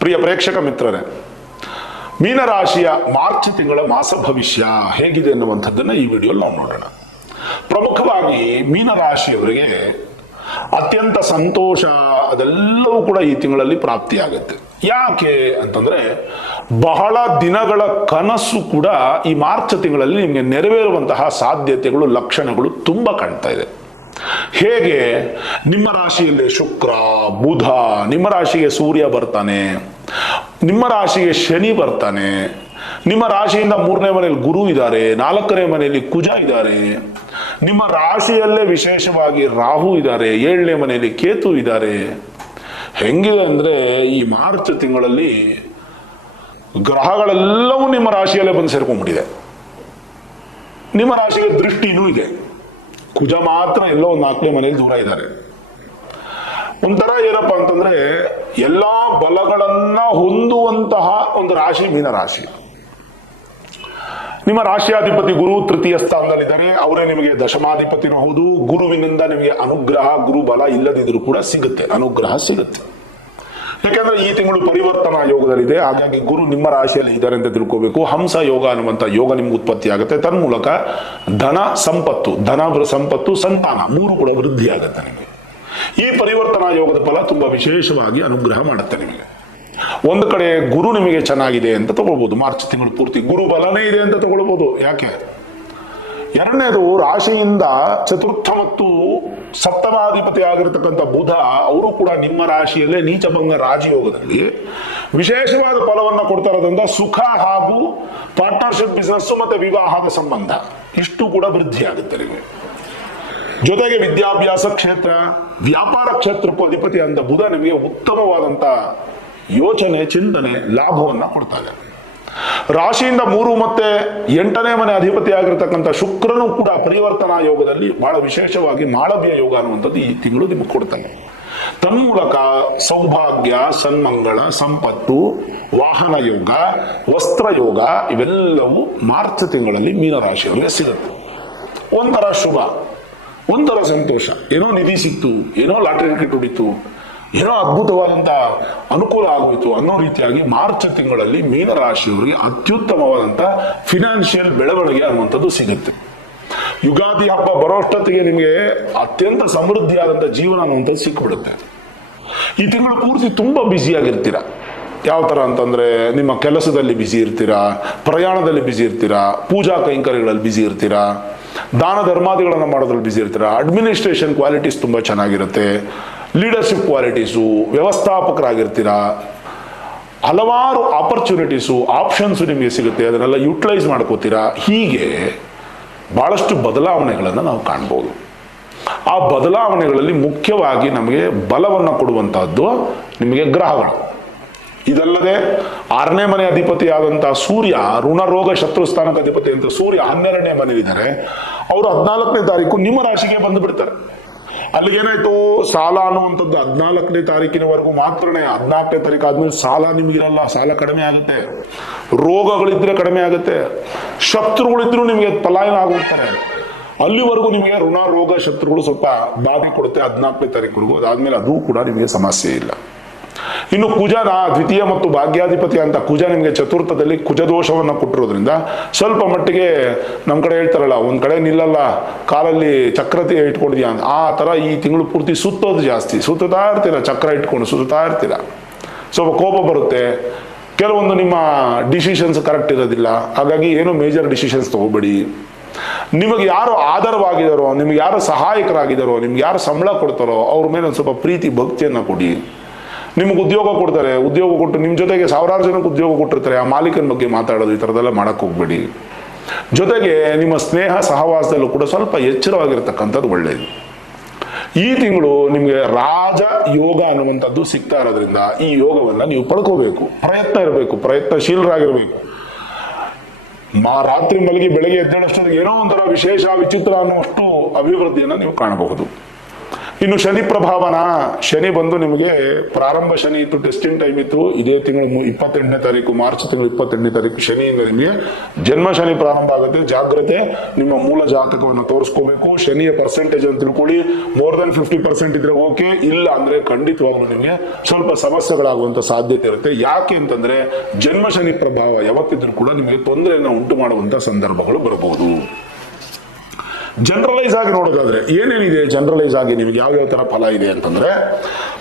ಪ್ರಿಯ ಪ್ರೇಕ್ಷಕ ಮಿತ್ರರೇ, ಮೀನರಾಶಿಯ ಮಾರ್ಚ್ ತಿಂಗಳ ಮಾಸ ಭವಿಷ್ಯ ಹೇಗಿದೆ ಅನ್ನುವಂಥದ್ದನ್ನು ಈ ವಿಡಿಯೋಲಿ ನಾವು ನೋಡೋಣ. ಪ್ರಮುಖವಾಗಿ ಮೀನರಾಶಿಯವರಿಗೆ ಅತ್ಯಂತ ಸಂತೋಷ ಅದೆಲ್ಲವೂ ಕೂಡ ಈ ತಿಂಗಳಲ್ಲಿ ಪ್ರಾಪ್ತಿಯಾಗುತ್ತೆ. ಯಾಕೆ ಅಂತಂದ್ರೆ ಬಹಳ ದಿನಗಳ ಕನಸು ಕೂಡ ಈ ಮಾರ್ಚ್ ತಿಂಗಳಲ್ಲಿ ನಿಮಗೆ ನೆರವೇರುವಂತಹ ಸಾಧ್ಯತೆಗಳು, ಲಕ್ಷಣಗಳು ತುಂಬಾ ಕಾಣ್ತಾ ಇದೆ. ಹೇಗೆ? ನಿಮ್ಮ ರಾಶಿಯಲ್ಲಿ ಶುಕ್ರ, ಬುಧ, ನಿಮ್ಮ ರಾಶಿಗೆ ಸೂರ್ಯ ಬರ್ತಾನೆ, ನಿಮ್ಮ ರಾಶಿಗೆ ಶನಿ ಬರ್ತಾನೆ, ನಿಮ್ಮ ರಾಶಿಯಿಂದ 3ನೇ ಮನೆಯಲ್ಲಿ ಗುರು ಇದ್ದಾರೆ, 4ನೇ ಮನೆಯಲ್ಲಿ ಕುಜ ಇದ್ದಾರೆ, ನಿಮ್ಮ ರಾಶಿಯಲ್ಲೇ ವಿಶೇಷವಾಗಿ ರಾಹು ಇದ್ದಾರೆ, 7ನೇ ಮನೆಯಲ್ಲಿ ಕೇತು ಇದ್ದಾರೆ. ಹೆಂಗಿದೆ ಅಂದ್ರೆ ಈ ಮಾರ್ಚ್ ತಿಂಗಳಲ್ಲಿ ಗ್ರಹಗಳೆಲ್ಲವೂ ನಿಮ್ಮ ರಾಶಿಯಲ್ಲೇ ಬಂದು ಸೇರ್ಕೊಂಡ್ಬಿಟ್ಟಿದೆ. ನಿಮ್ಮ ರಾಶಿಗೆ ದೃಷ್ಟಿನೂ ಇದೆ. ಕುಜ ಮಾತ್ರ ಎಲ್ಲೋ ಒಂದು 4ನೇ ಮನೆಯಲ್ಲಿ ದೂರ ಇದ್ದಾರೆ. ಒಂಥರ ಏನಪ್ಪಾ ಅಂತಂದ್ರೆ ಎಲ್ಲಾ ಬಲಗಳನ್ನ ಹೊಂದುವಂತಹ ಒಂದು ರಾಶಿ ಮೀನರಾಶಿ. ನಿಮ್ಮ ರಾಶಿಯಾಧಿಪತಿ ಗುರು ತೃತೀಯ ಸ್ಥಾನದಲ್ಲಿದ್ದಾರೆ. ಅವರೇ ನಿಮಗೆ ದಶಮಾಧಿಪತಿನೂ ಹೌದು. ಗುರುವಿನಿಂದ ನಿಮಗೆ ಅನುಗ್ರಹ, ಗುರು ಬಲ ಇಲ್ಲದಿದ್ರು ಕೂಡ ಸಿಗುತ್ತೆ, ಅನುಗ್ರಹ ಸಿಗುತ್ತೆ. ಯಾಕಂದ್ರೆ ಈ ತಿಂಗಳು ಪರಿವರ್ತನಾ ಯೋಗದಲ್ಲಿದೆ. ಹಾಗಾಗಿ ಗುರು ನಿಮ್ಮ ರಾಶಿಯಲ್ಲಿ ಇದ್ದಾರೆ ಅಂತ ತಿಳ್ಕೋಬೇಕು. ಹಂಸ ಯೋಗ ಅನ್ನುವಂಥ ಯೋಗ ನಿಮ್ಗೆ ಉತ್ಪತ್ತಿ ಆಗುತ್ತೆ. ತನ್ಮೂಲಕ ಧನ ಸಂಪತ್ತು, ಸಂತಾನ 3 ಕೂಡ ವೃದ್ಧಿ ಆಗುತ್ತೆ ನಿಮಗೆ. ಈ ಪರಿವರ್ತನಾ ಯೋಗದ ಫಲ ತುಂಬಾ ವಿಶೇಷವಾಗಿ ಅನುಗ್ರಹ ಮಾಡುತ್ತೆ ನಿಮಗೆ. ಒಂದು ಕಡೆ ಗುರು ನಿಮಗೆ ಚೆನ್ನಾಗಿದೆ ಅಂತ ತಗೊಳ್ಬಹುದು, ಮಾರ್ಚ್ ತಿಂಗಳು ಪೂರ್ತಿ ಗುರು ಬಲನೇ ಇದೆ ಅಂತ ತಗೊಳ್ಬಹುದು. ಯಾಕೆ? ಎರಡನೇದು, ರಾಶಿಯಿಂದ ಚತುರ್ಥ ಮತ್ತು ಸಪ್ತಮಾಧಿಪತಿ ಆಗಿರತಕ್ಕಂಥ ಬುಧ ಅವರು ಕೂಡ ನಿಮ್ಮ ರಾಶಿಯಲ್ಲೇ ನೀಚಭಂಗ ರಾಜಯೋಗದಲ್ಲಿ ವಿಶೇಷವಾದ ಫಲವನ್ನ ಕೊಡ್ತಾ ಇರೋದ್ರಿಂದ ಸುಖ ಹಾಗೂ ಪಾರ್ಟ್ನರ್ಶಿಪ್ ಬಿಸಿನೆಸ್ ಮತ್ತೆ ವಿವಾಹದ ಸಂಬಂಧ ಇಷ್ಟು ಕೂಡ ವೃದ್ಧಿ ಆಗುತ್ತೆ ನಿಮಗೆ. ಜೊತೆಗೆ ವಿದ್ಯಾಭ್ಯಾಸ ಕ್ಷೇತ್ರ, ವ್ಯಾಪಾರ ಕ್ಷೇತ್ರಕ್ಕೂ ಅಧಿಪತಿ ಅಂತ ಬುಧ ನಿಮಗೆ ಉತ್ತಮವಾದಂತ ಯೋಚನೆ, ಚಿಂತನೆ, ಲಾಭವನ್ನ ಕೊಡ್ತಾ ಇದೆ. ರಾಶಿಯಿಂದ 3 ಮತ್ತೆ 8ನೇ ಮನೆ ಅಧಿಪತಿ ಆಗಿರತಕ್ಕಂಥ ಶುಕ್ರನು ಕೂಡ ಪರಿವರ್ತನಾ ಯೋಗದಲ್ಲಿ ಬಹಳ ವಿಶೇಷವಾಗಿ ಮಾಳವ್ಯ ಯೋಗ ಅನ್ನುವಂಥದ್ದು ಈ ತಿಂಗಳು ನಿಮಗೆ ಕೊಡ್ತಾನೆ. ತನ್ಮೂಲಕ ಸೌಭಾಗ್ಯ, ಸನ್ಮಂಗಳ, ಸಂಪತ್ತು, ವಾಹನ ಯೋಗ, ವಸ್ತ್ರ ಯೋಗ ಇವೆಲ್ಲವೂ ಮಾರ್ಚ್ ತಿಂಗಳಲ್ಲಿ ಮೀನರಾಶಿಯವರಿಗೆ ಸಿಗುತ್ತೆ. ಒಂಥರ ಶುಭ, ಒಂಥರ ಸಂತೋಷ. ಏನೋ ನಿಧಿ ಸಿಕ್ತು, ಏನೋ ಲಾಟರಿ ಟಿಕೆಟ್ ಹೊಡಿತು, ಏನೋ ಅದ್ಭುತವಾದಂತ ಅನುಕೂಲ ಆಗೋಯ್ತು ಅನ್ನೋ ರೀತಿಯಾಗಿ ಮಾರ್ಚ್ ತಿಂಗಳಲ್ಲಿ ಮೀನರಾಶಿಯವರಿಗೆ ಅತ್ಯುತ್ತಮವಾದಂತ ಫಿನಾನ್ಷಿಯಲ್ ಬೆಳವಣಿಗೆ ಅನ್ನುವಂಥದ್ದು ಸಿಗುತ್ತೆ. ಯುಗಾದಿ ಹಬ್ಬ ಬರೋಷ್ಟೊತ್ತಿಗೆ ನಿಮಗೆ ಅತ್ಯಂತ ಸಮೃದ್ಧಿಯಾದಂಥ ಜೀವನ ಅನ್ನುವಂಥದ್ದು ಸಿಕ್ಬಿಡುತ್ತೆ. ಈ ತಿಂಗಳು ಪೂರ್ತಿ ತುಂಬಾ ಬ್ಯುಸಿ ಆಗಿರ್ತೀರಾ. ಯಾವ ತರ ಅಂತಂದ್ರೆ ನಿಮ್ಮ ಕೆಲಸದಲ್ಲಿ ಬ್ಯುಸಿ ಇರ್ತೀರಾ, ಪ್ರಯಾಣದಲ್ಲಿ ಬ್ಯುಸಿ ಇರ್ತೀರಾ, ಪೂಜಾ ಕೈಂಕರ್ಯಗಳಲ್ಲಿ ಬ್ಯುಸಿ ಇರ್ತೀರಾ, ದಾನ ಧರ್ಮಾದಿಗಳನ್ನ ಮಾಡೋದ್ರಲ್ಲಿ ಬ್ಯುಸಿ ಇರ್ತೀರಾ. ಅಡ್ಮಿನಿಸ್ಟ್ರೇಷನ್ ಕ್ವಾಲಿಟೀಸ್ ತುಂಬಾ ಚೆನ್ನಾಗಿರುತ್ತೆ. ಲೀಡರ್ಶಿಪ್ ಕ್ವಾಲಿಟೀಸು, ವ್ಯವಸ್ಥಾಪಕರಾಗಿರ್ತೀರಾ. ಹಲವಾರು ಆಪರ್ಚುನಿಟೀಸು, ಆಪ್ಷನ್ಸು ನಿಮಗೆ ಸಿಗುತ್ತೆ. ಅದನ್ನೆಲ್ಲ ಯುಟಿಲೈಸ್ ಮಾಡ್ಕೋತೀರಾ. ಹೀಗೆ ಬಹಳಷ್ಟು ಬದಲಾವಣೆಗಳನ್ನು ನಾವು ಕಾಣ್ಬೋದು. ಆ ಬದಲಾವಣೆಗಳಲ್ಲಿ ಮುಖ್ಯವಾಗಿ ನಮಗೆ ಬಲವನ್ನು ಕೊಡುವಂತಹದ್ದು ನಿಮಗೆ ಗ್ರಹಗಳು. ಇದಲ್ಲದೆ 6ನೇ ಮನೆ ಅಧಿಪತಿ ಆದಂತಹ ಸೂರ್ಯ, ಋಣ ರೋಗ ಶತ್ರು ಸ್ಥಾನಕ್ಕೆ ಅಧಿಪತಿ ಅಂತ ಸೂರ್ಯ 12ನೇ ಮನೆಯಲ್ಲಿದ್ದಾರೆ. ಅವರು 14ನೇ ತಾರೀಕು ನಿಮ್ಮ ರಾಶಿಗೆ ಬಂದು ಬಿಡ್ತಾರೆ. ಅಲ್ಲಿಗೇನಾಯ್ತು, ಸಾಲ ಅನ್ನುವಂಥದ್ದು 14ನೇ ತಾರೀಕಿನವರೆಗೂ ಮಾತ್ರನೇ. 14ನೇ ತಾರೀಕು ಆದ್ಮೇಲೆ ಸಾಲ ನಿಮಗಿರಲ್ಲ, ಸಾಲ ಕಡಿಮೆ ಆಗುತ್ತೆ. ರೋಗಗಳಿದ್ರೆ ಕಡಿಮೆ ಆಗುತ್ತೆ. ಶತ್ರುಗಳಿದ್ರು ನಿಮಗೆ ಪಲಾಯನ ಆಗೋಗ್ತಾರೆ. ಅಲ್ಲಿವರೆಗೂ ನಿಮಗೆ ಋಣ ರೋಗ ಶತ್ರುಗಳು ಸ್ವಲ್ಪ ಬಾಧೆ ಕೊಡುತ್ತೆ 14ನೇ ತಾರೀಕುವರೆಗೂ. ಅದಾದ್ಮೇಲೆ ಅದು ಕೂಡ ನಿಮಗೆ ಸಮಸ್ಯೆ ಇಲ್ಲ. ಇನ್ನು ಕುಜನ ದ್ವಿತೀಯ ಮತ್ತು ಭಾಗ್ಯಾಧಿಪತಿ ಅಂತ ಕುಜ ನಿಮಗೆ ಚತುರ್ಥದಲ್ಲಿ ಕುಜ ದೋಷವನ್ನು ಕೊಟ್ಟಿರೋದ್ರಿಂದ ಸ್ವಲ್ಪ ಮಟ್ಟಿಗೆ ನಮ್ಮ ಕಡೆ ಹೇಳ್ತಾರಲ್ಲ, ಒಂದ್ ಕಡೆ ನಿಲ್ಲಲ್ಲ, ಕಾಲಲ್ಲಿ ಚಕ್ರತೆ ಇಟ್ಕೊಂಡಿದ್ಯಾ ಅಂತ, ಆ ತರ ಈ ತಿಂಗಳು ಪೂರ್ತಿ ಸುತ್ತೋದು ಜಾಸ್ತಿ. ಸುತ್ತಾ ಇರ್ತೀರಾ, ಚಕ್ರ ಇಟ್ಕೊಂಡು ಸುತ್ತಾ ಇರ್ತೀರಾ. ಸ್ವಲ್ಪ ಕೋಪ ಬರುತ್ತೆ. ಕೆಲವೊಂದು ನಿಮ್ಮ ಡಿಸಿಷನ್ಸ್ ಕರೆಕ್ಟ್ ಇರೋದಿಲ್ಲ. ಹಾಗಾಗಿ ಏನು ಮೇಜರ್ ಡಿಸಿಷನ್ಸ್ ತಗೋಬೇಡಿ. ನಿಮಗೆ ಯಾರು ಆಧಾರವಾಗಿದ್ದಾರೋ, ನಿಮ್ಗೆ ಯಾರು ಸಹಾಯಕರಾಗಿದ್ದಾರೋ, ನಿಮ್ಗೆ ಯಾರು ಸಂಬಳ ಕೊಡ್ತಾರೋ ಅವ್ರ ಮೇಲೆ ಒಂದು ಸ್ವಲ್ಪ ಪ್ರೀತಿ ಭಕ್ತಿಯನ್ನ ಕೊಡಿ. ನಿಮ್ಗೆ ಉದ್ಯೋಗ ಕೊಡ್ತಾರೆ, ಉದ್ಯೋಗ ಕೊಟ್ಟು ನಿಮ್ಮ ಜೊತೆಗೆ 1000 ಜನಕ್ಕೆ ಉದ್ಯೋಗ ಕೊಟ್ಟಿರ್ತಾರೆ. ಆ ಮಾಲೀಕನ ಬಗ್ಗೆ ಮಾತಾಡೋದು, ಈ ಥರದೆಲ್ಲ ಮಾಡಕ್ಕೆ ಹೋಗ್ಬೇಡಿ. ಜೊತೆಗೆ ನಿಮ್ಮ ಸ್ನೇಹ ಸಹವಾಸದಲ್ಲೂ ಕೂಡ ಸ್ವಲ್ಪ ಎಚ್ಚರವಾಗಿರ್ತಕ್ಕಂಥದ್ದು ಒಳ್ಳೆಯದು. ಈ ತಿಂಗಳು ನಿಮಗೆ ರಾಜ ಯೋಗ ಅನ್ನುವಂಥದ್ದು ಸಿಗ್ತಾ ಇರೋದ್ರಿಂದ ಈ ಯೋಗವನ್ನ ನೀವು ಪಡ್ಕೋಬೇಕು. ಪ್ರಯತ್ನ ಇರಬೇಕು, ಪ್ರಯತ್ನಶೀಲರಾಗಿರ್ಬೇಕು. ರಾತ್ರಿ ಮಲಗಿ ಬೆಳಗ್ಗೆ ಎದ್ದೇಳಷ್ಟೊತ್ತಿಗೆ ಏನೋ ಒಂಥರ ವಿಶೇಷ, ವಿಚಿತ್ರ ಅನ್ನುವಷ್ಟು ಅಭಿವೃದ್ಧಿಯನ್ನು ನೀವು ಕಾಣಬಹುದು. ಇನ್ನು ಶನಿ ಪ್ರಭಾವನ, ಶನಿ ಬಂದು ನಿಮಗೆ ಪ್ರಾರಂಭ ಶನಿ ಇತ್ತು, ಟೆಸ್ಟಿಂಗ್ ಟೈಮ್ ಇತ್ತು. ಇದೇ ತಿಂಗಳು 28ನೇ ತಾರೀಕು, ಮಾರ್ಚ್ ತಿಂಗಳು 28ನೇ ತಾರೀಕು ಶನಿಯಿಂದ ನಿಮಗೆ ಜನ್ಮ ಶನಿ ಪ್ರಾರಂಭ ಆಗುತ್ತೆ. ಜಾಗ್ರತೆ, ನಿಮ್ಮ ಮೂಲ ಜಾತಕವನ್ನು ತೋರಿಸ್ಕೋಬೇಕು. ಶನಿಯ ಪರ್ಸೆಂಟೇಜ್ ಅಂತ ತಿಳ್ಕೊಳ್ಳಿ. ಮೋರ್ ದನ್ 50% ಇದ್ರೆ ಓಕೆ, ಇಲ್ಲ ಅಂದ್ರೆ ಖಂಡಿತವಾಗ್ಲೂ ನಿಮಗೆ ಸ್ವಲ್ಪ ಸಮಸ್ಯೆಗಳಾಗುವಂತ ಸಾಧ್ಯತೆ ಇರುತ್ತೆ. ಯಾಕೆ ಅಂತಂದ್ರೆ ಜನ್ಮ ಶನಿ ಪ್ರಭಾವ ಯಾವತ್ತಿದ್ರು ಕೂಡ ನಿಮಗೆ ತೊಂದರೆಯನ್ನು ಉಂಟು ಮಾಡುವಂತ ಸಂದರ್ಭಗಳು ಬರಬಹುದು. ಜನರಲೈಸ್ ಆಗಿ ನೋಡೋದಾದ್ರೆ ಏನೇನಿದೆ, ಜನರಲೈಸ್ ಆಗಿ ನಿಮಗೆ ಯಾವ ತರ ಫಲ ಇದೆ ಅಂತಂದ್ರೆ,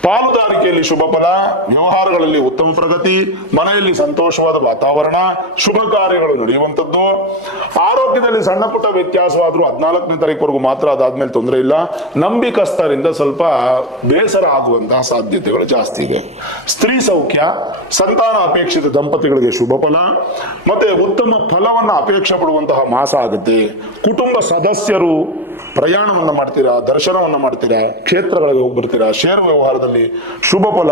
ಪಾಲುದಾರಿಕೆಯಲ್ಲಿ ಶುಭ ಫಲ, ವ್ಯವಹಾರಗಳಲ್ಲಿ ಉತ್ತಮ ಪ್ರಗತಿ, ಮನೆಯಲ್ಲಿ ಸಂತೋಷವಾದ ವಾತಾವರಣ, ಶುಭ ಕಾರ್ಯಗಳು ನಡೆಯುವಂಥದ್ದು. ಆರೋಗ್ಯದಲ್ಲಿ ಸಣ್ಣ ಪುಟ್ಟ ವ್ಯತ್ಯಾಸವಾದ್ರೂ 14ನೇ ತಾರೀಕುವರೆಗೂ ಮಾತ್ರ, ಅದಾದ್ಮೇಲೆ ತೊಂದರೆ ಇಲ್ಲ. ನಂಬಿಕಸ್ಥರಿಂದ ಸ್ವಲ್ಪ ಬೇಸರ ಆಗುವಂತಹ ಸಾಧ್ಯತೆಗಳು ಜಾಸ್ತಿ ಇದೆ. ಸ್ತ್ರೀ ಸೌಖ್ಯ, ಸಂತಾನ ಅಪೇಕ್ಷಿತ ದಂಪತಿಗಳಿಗೆ ಶುಭ ಫಲ, ಮತ್ತೆ ಉತ್ತಮ ಫಲವನ್ನ ಅಪೇಕ್ಷೆ ಪಡುವಂತಹ ಮಾಸ ಆಗುತ್ತೆ. ಕುಟುಂಬ ಸದಸ್ಯರು ಪ್ರಯಾಣವನ್ನ ಮಾಡ್ತೀರಾ, ದರ್ಶನವನ್ನ ಮಾಡ್ತೀರಾ, ಕ್ಷೇತ್ರಗಳಿಗೆ ಹೋಗಿ ಬರ್ತೀರಾ, ಷೇರು ವ್ಯವಹಾರದಲ್ಲಿ ಶುಭ ಫಲ,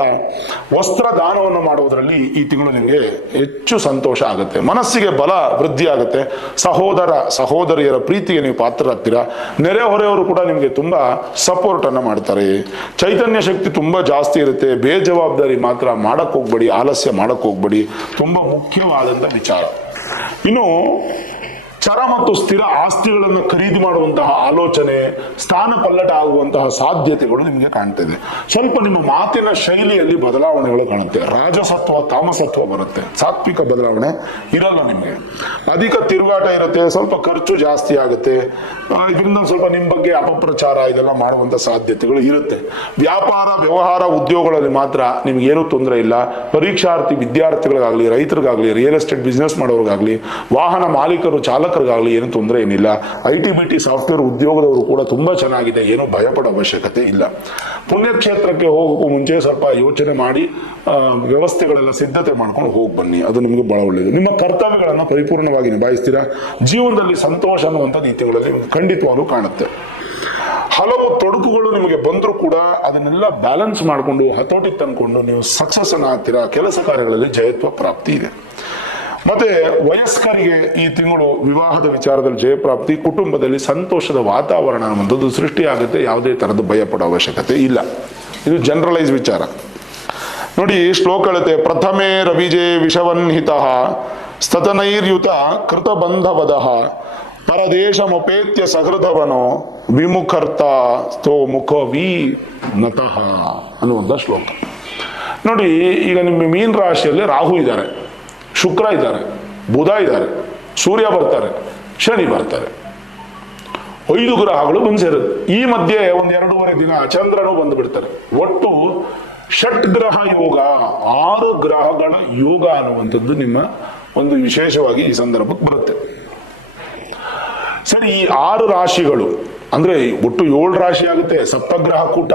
ವಸ್ತ್ರ ದಾನವನ್ನು ಮಾಡುವುದರಲ್ಲಿ ಈ ತಿಂಗಳು ನಿಮಗೆ ಹೆಚ್ಚು ಸಂತೋಷ ಆಗುತ್ತೆ. ಮನಸ್ಸಿಗೆ ಬಲ ವೃದ್ಧಿ ಆಗುತ್ತೆ. ಸಹೋದರಿಯರ ಪ್ರೀತಿಗೆ ನೀವು ಪಾತ್ರರಾಗ್ತೀರಾ. ನೆರೆಹೊರೆಯವರು ಕೂಡ ನಿಮಗೆ ತುಂಬಾ ಸಪೋರ್ಟ್ ಅನ್ನ ಮಾಡ್ತಾರೆ. ಚೈತನ್ಯ ಶಕ್ತಿ ತುಂಬಾ ಜಾಸ್ತಿ ಇರುತ್ತೆ. ಬೇಜವಾಬ್ದಾರಿ ಮಾತ್ರ ಮಾಡಕ್ ಹೋಗ್ಬೇಡಿ, ಆಲಸ್ಯ ಮಾಡಕ್ ಹೋಗ್ಬೇಡಿ, ತುಂಬಾ ಮುಖ್ಯವಾದಂತ ವಿಚಾರ. ಇನ್ನು ಚರ ಮತ್ತು ಸ್ಥಿರ ಆಸ್ತಿಗಳನ್ನು ಖರೀದಿ ಮಾಡುವಂತಹ ಆಲೋಚನೆ, ಸ್ಥಾನ ಪಲ್ಲಟ ಆಗುವಂತಹ ಸಾಧ್ಯತೆಗಳು ನಿಮಗೆ ಕಾಣ್ತಿದೆ. ಸ್ವಲ್ಪ ನಿಮ್ಮ ಮಾತಿನ ಶೈಲಿಯಲ್ಲಿ ಬದಲಾವಣೆಗಳು ಕಾಣುತ್ತೆ. ರಾಜಸತ್ವ ತಾಮಸತ್ವ ಬರುತ್ತೆ, ಸಾತ್ವಿಕ ಬದಲಾವಣೆ ಇರಲ್ಲ ನಿಮಗೆ. ಅಧಿಕ ತಿರುಗಾಟ ಇರುತ್ತೆ, ಸ್ವಲ್ಪ ಖರ್ಚು ಜಾಸ್ತಿ ಆಗುತ್ತೆ. ಇದರಿಂದ ಸ್ವಲ್ಪ ನಿಮ್ಮ ಬಗ್ಗೆ ಅಪಪ್ರಚಾರ ಇದೆಲ್ಲ ಮಾಡುವಂತ ಸಾಧ್ಯತೆಗಳು ಇರುತ್ತೆ. ವ್ಯಾಪಾರ ವ್ಯವಹಾರ ಉದ್ಯೋಗಗಳಲ್ಲಿ ಮಾತ್ರ ನಿಮ್ಗೆ ಏನೂ ತೊಂದರೆ ಇಲ್ಲ. ಪರೀಕ್ಷಾರ್ಥಿ ವಿದ್ಯಾರ್ಥಿಗಳಿಗಾಗ್ಲಿ, ರೈತರಿಗಾಗ್ಲಿ, ರಿಯಲ್ ಎಸ್ಟೇಟ್ ಬಿಸ್ನೆಸ್ ಮಾಡೋರಿಗಾಗ್ಲಿ, ವಾಹನ ಮಾಲೀಕರು ಚಾಲಕರಿಗಾಗ್ಲಿ ಏನು ತೊಂದರೆ ಏನಿಲ್ಲ. IT-BT ಸಾಫ್ಟ್ವೇರ್ ಉದ್ಯೋಗದವರು ಕೂಡ ತುಂಬಾ ಚೆನ್ನಾಗಿದೆ, ಏನು ಭಯಪಡೋ ಅವಶ್ಯಕತೆ ಇಲ್ಲ. ಪುಣ್ಯಕ್ಷೇತ್ರಕ್ಕೆ ಹೋಗೋಕ್ಕೂ ಮುಂಚೆ ಸ್ವಲ್ಪ ಯೋಚನೆ ಮಾಡಿ ವ್ಯವಸ್ಥೆಗಳೆಲ್ಲ ಸಿದ್ಧತೆ ಮಾಡ್ಕೊಂಡು ಹೋಗಿ ಬನ್ನಿ, ಅದು ನಿಮಗೆ ಬಹಳ ಒಳ್ಳೆಯದು. ನಿಮ್ಮ ಕರ್ತವ್ಯಗಳನ್ನು ಪರಿಪೂರ್ಣವಾಗಿ ನಿಭಾಯಿಸ್ತೀರಾ. ಜೀವನದಲ್ಲಿ ಸಂತೋಷ ಅನ್ನುವಂಥದ್ದು ಈ ತಿಂಗಳಲ್ಲಿ ಖಂಡಿತವಾಗ್ಲೂ ಕಾಣುತ್ತೆ. ಹಲವು ತೊಡಕುಗಳು ನಿಮಗೆ ಬಂದರೂ ಕೂಡ ಅದನ್ನೆಲ್ಲ ಬ್ಯಾಲೆನ್ಸ್ ಮಾಡಿಕೊಂಡು ಹತೋಟಿ ತಂದ್ಕೊಂಡು ನೀವು ಸಕ್ಸಸ್ ಅನ್ನ ಆಗ್ತೀರಾ. ಕೆಲಸ ಕಾರ್ಯಗಳಲ್ಲಿ ಜಯತ್ವ ಪ್ರಾಪ್ತಿ ಇದೆ. ಮತ್ತೆ ವಯಸ್ಕರಿಗೆ ಈ ತಿಂಗಳು ವಿವಾಹದ ವಿಚಾರದಲ್ಲಿ ಜಯಪ್ರಾಪ್ತಿ, ಕುಟುಂಬದಲ್ಲಿ ಸಂತೋಷದ ವಾತಾವರಣ ಅನ್ನುವಂಥದ್ದು ಸೃಷ್ಟಿಯಾಗುತ್ತೆ. ಯಾವುದೇ ತರದ ಭಯ ಪಡೋ ಅವಶ್ಯಕತೆ ಇಲ್ಲ. ಇದು ಜನರಲೈಸ್ ವಿಚಾರ. ನೋಡಿ, ಶ್ಲೋಕ ಹೇಳುತ್ತೆ, ಪ್ರಥಮೇ ರವಿಜೆ ವಿಷವನ್ಹಿತ ಸ್ತತನೈರ್ಯುತ ಕೃತಬಂಧವದಃ ಪರದೇಶಮಪೇತ್ಯ ಸಹೃದವನೋ ವಿಮುಖರ್ತ ಸ್ಥೋ ಮುಖ ವಿ ನತಃ ಅನ್ನುವಂಥ ಶ್ಲೋಕ. ನೋಡಿ, ಈಗ ನಿಮ್ಮ ಮೀನ ರಾಶಿಯಲ್ಲಿ ರಾಹು ಇದ್ದಾರೆ, ಶುಕ್ರ ಇದ್ದಾರೆ, ಬುಧ ಇದ್ದಾರೆ, ಸೂರ್ಯ ಬರ್ತಾರೆ, ಶನಿ ಬರ್ತಾರೆ. 5 ಗ್ರಹಗಳು ಬಂದು ಸೇರುತ್ತೆ. ಈ ಮಧ್ಯೆ 1-2.5 ದಿನ ಚಂದ್ರನು ಬಂದು ಬಿಡ್ತಾರೆ. ಒಟ್ಟು ಷಟ್ ಗ್ರಹ ಯೋಗ, 6 ಗ್ರಹಗಳ ಯೋಗ ಅನ್ನುವಂಥದ್ದು ನಿಮ್ಮ ಒಂದು ವಿಶೇಷವಾಗಿ ಈ ಸಂದರ್ಭಕ್ಕೆ ಬರುತ್ತೆ. ಸರಿ, ಈ 6 ರಾಶಿಗಳು ಅಂದ್ರೆ ಒಟ್ಟು 7 ರಾಶಿ ಆಗುತ್ತೆ. ಸಪ್ತಗ್ರಹ ಕೂಟ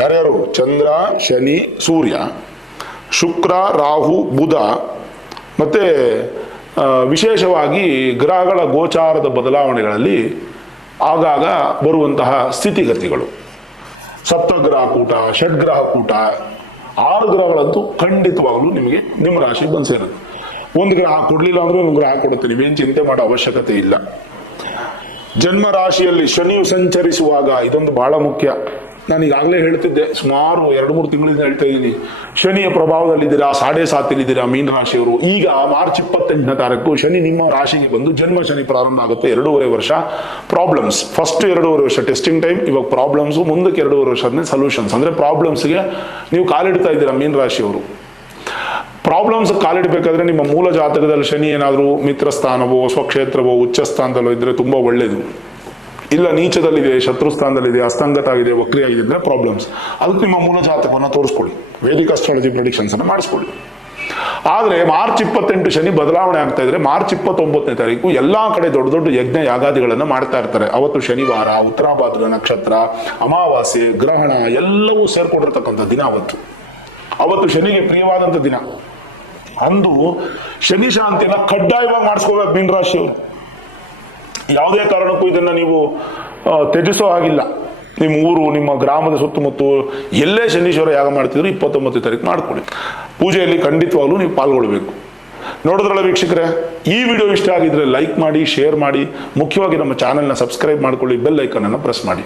ಯಾರ್ಯಾರು? ಚಂದ್ರ, ಶನಿ, ಸೂರ್ಯ, ಶುಕ್ರ, ರಾಹು, ಬುಧ, ಮತ್ತೆ ವಿಶೇಷವಾಗಿ ಗ್ರಹಗಳ ಗೋಚಾರದ ಬದಲಾವಣೆಗಳಲ್ಲಿ ಆಗಾಗ ಬರುವಂತಹ ಸ್ಥಿತಿಗತಿಗಳು. ಸಪ್ತಗ್ರಹ ಕೂಟ, ಷಡ್ಗ್ರಹ ಕೂಟ, 6 ಗ್ರಹಗಳಂತೂ ಖಂಡಿತವಾಗ್ಲೂ ನಿಮಗೆ ನಿಮ್ಮ ರಾಶಿ ಬಂದು ಸೇರುತ್ತೆ. ಒಂದು ಗ್ರಹ ಕೊಡ್ಲಿಲ್ಲ ಅಂದ್ರೆ ಒಂದು ಗ್ರಹ ಕೊಡುತ್ತೆ, ನೀವೇನು ಚಿಂತೆ ಮಾಡೋ ಅವಶ್ಯಕತೆ ಇಲ್ಲ. ಜನ್ಮ ರಾಶಿಯಲ್ಲಿ ಶನಿಯು ಸಂಚರಿಸುವಾಗ ಇದೊಂದು ಬಹಳ ಮುಖ್ಯ. ನಾನು ಈಗಾಗಲೇ ಹೇಳ್ತಿದ್ದೆ, ಸುಮಾರು 2-3 ತಿಂಗಳಿಂದ ಹೇಳ್ತಾ ಇದ್ದೀನಿ, ಶನಿಯ ಪ್ರಭಾವದಲ್ಲಿದ್ದೀರಾ, 7.5 ಮೀನ ರಾಶಿಯವರು. ಈಗ ಮಾರ್ಚ್ 28ನೇ ತಾರೀಕು ಶನಿ ನಿಮ್ಮ ರಾಶಿಗೆ ಬಂದು ಜನ್ಮ ಶನಿ ಪ್ರಾರಂಭ ಆಗುತ್ತೆ. 2.5 ವರ್ಷ ಪ್ರಾಬ್ಲಮ್ಸ್. ಫಸ್ಟ್ 2.5 ವರ್ಷ ಟೆಸ್ಟಿಂಗ್ ಟೈಮ್, ಇವಾಗ ಪ್ರಾಬ್ಲಮ್ಸ್. ಮುಂದಕ್ಕೆ 2.5 ವರ್ಷ ಆದ್ಮೇಲೆ ಸೊಲ್ಯೂಷನ್ಸ್. ಅಂದ್ರೆ ಪ್ರಾಬ್ಲಮ್ಸ್ಗೆ ನೀವು ಕಾಲಿಡ್ತಾ ಇದ್ದೀರಾ ಮೀನ ರಾಶಿಯವರು. ಪ್ರಾಬ್ಲಮ್ಸ್ ಕಾಲಿಡಬೇಕಾದ್ರೆ ನಿಮ್ಮ ಮೂಲ ಜಾತಕದಲ್ಲಿ ಶನಿ ಏನಾದರೂ ಮಿತ್ರ ಸ್ಥಾನವೋ, ಸ್ವಕ್ಷೇತ್ರವೋ, ಉಚ್ಚ ಸ್ಥಾನದಲ್ಲೋ ಇದ್ರೆ ತುಂಬಾ ಒಳ್ಳೇದು. ಇಲ್ಲ ನೀಚದಲ್ಲಿದೆ, ಶತ್ರು ಸ್ಥಾನದಲ್ಲಿದೆ, ಅಸ್ತಂಗತ ಆಗಿದೆ, ವಕ್ರಿ ಆಗಿದೆ ಅಂದ್ರೆ ಪ್ರಾಬ್ಲಮ್ಸ್. ಅದಕ್ಕೆ ನಿಮ್ಮ ಮೂಲ ಜಾತಕವನ್ನು ತೋರಿಸ್ಕೊಳ್ಳಿ, ವೇದಿಕ್ ಅಸ್ಟ್ರಾಲಜಿ ಪ್ರೆಡಿಕ್ಷನ್ಸ್ ಅನ್ನು ಮಾಡಿಸ್ಕೊಳ್ಳಿ. ಆದ್ರೆ ಮಾರ್ಚ್ 28 ಶನಿ ಬದಲಾವಣೆ ಆಗ್ತಾ ಇದ್ರೆ ಮಾರ್ಚ್ 29ನೇ ತಾರೀಕು ಎಲ್ಲಾ ಕಡೆ ದೊಡ್ಡ ದೊಡ್ಡ ಯಜ್ಞ ಯಾಗಾದಿಗಳನ್ನ ಮಾಡ್ತಾ ಇರ್ತಾರೆ. ಅವತ್ತು ಶನಿವಾರ, ಉತ್ತರಾಭಾದ್ರ ನಕ್ಷತ್ರ, ಅಮಾವಾಸ್ಯೆ, ಗ್ರಹಣ ಎಲ್ಲವೂ ಸೇರ್ಕೊಂಡಿರ್ತಕ್ಕಂಥ ದಿನ ಅವತ್ತು ಶನಿಗೆ ಪ್ರಿಯವಾದಂಥ ದಿನ. ಅಂದು ಶನಿ ಶಾಂತಿನ ಕಡ್ಡಾಯವಾಗಿ ಮಾಡಿಸ್ಕೋಬೇಕು ಮೀನ ರಾಶಿಯವರು. ಯಾವುದೇ ಕಾರಣಕ್ಕೂ ಇದನ್ನ ನೀವು ತ್ಯಜಿಸೋ ಹಾಗಿಲ್ಲ. ನಿಮ್ಮ ಊರು, ನಿಮ್ಮ ಗ್ರಾಮದ ಸುತ್ತಮುತ್ತ ಎಲ್ಲೇ ಶನೀಶ್ವರ ಯಾಗ ಮಾಡ್ತಿದ್ರು 29ನೇ ತಾರೀಕು ಮಾಡ್ಕೊಳ್ಳಿ. ಪೂಜೆಯಲ್ಲಿ ಖಂಡಿತವಾಗ್ಲೂ ನೀವು ಪಾಲ್ಗೊಳ್ಬೇಕು. ನೋಡಿದ್ರಲ್ಲ ವೀಕ್ಷಕರೇ, ಈ ವಿಡಿಯೋ ಇಷ್ಟ ಆಗಿದ್ರೆ ಲೈಕ್ ಮಾಡಿ, ಶೇರ್ ಮಾಡಿ, ಮುಖ್ಯವಾಗಿ ನಮ್ಮ ಚಾನೆಲ್ನ ಸಬ್ಸ್ಕ್ರೈಬ್ ಮಾಡ್ಕೊಳ್ಳಿ, ಬೆಲ್ ಐಕನ್ ಅನ್ನು ಪ್ರೆಸ್ ಮಾಡಿ.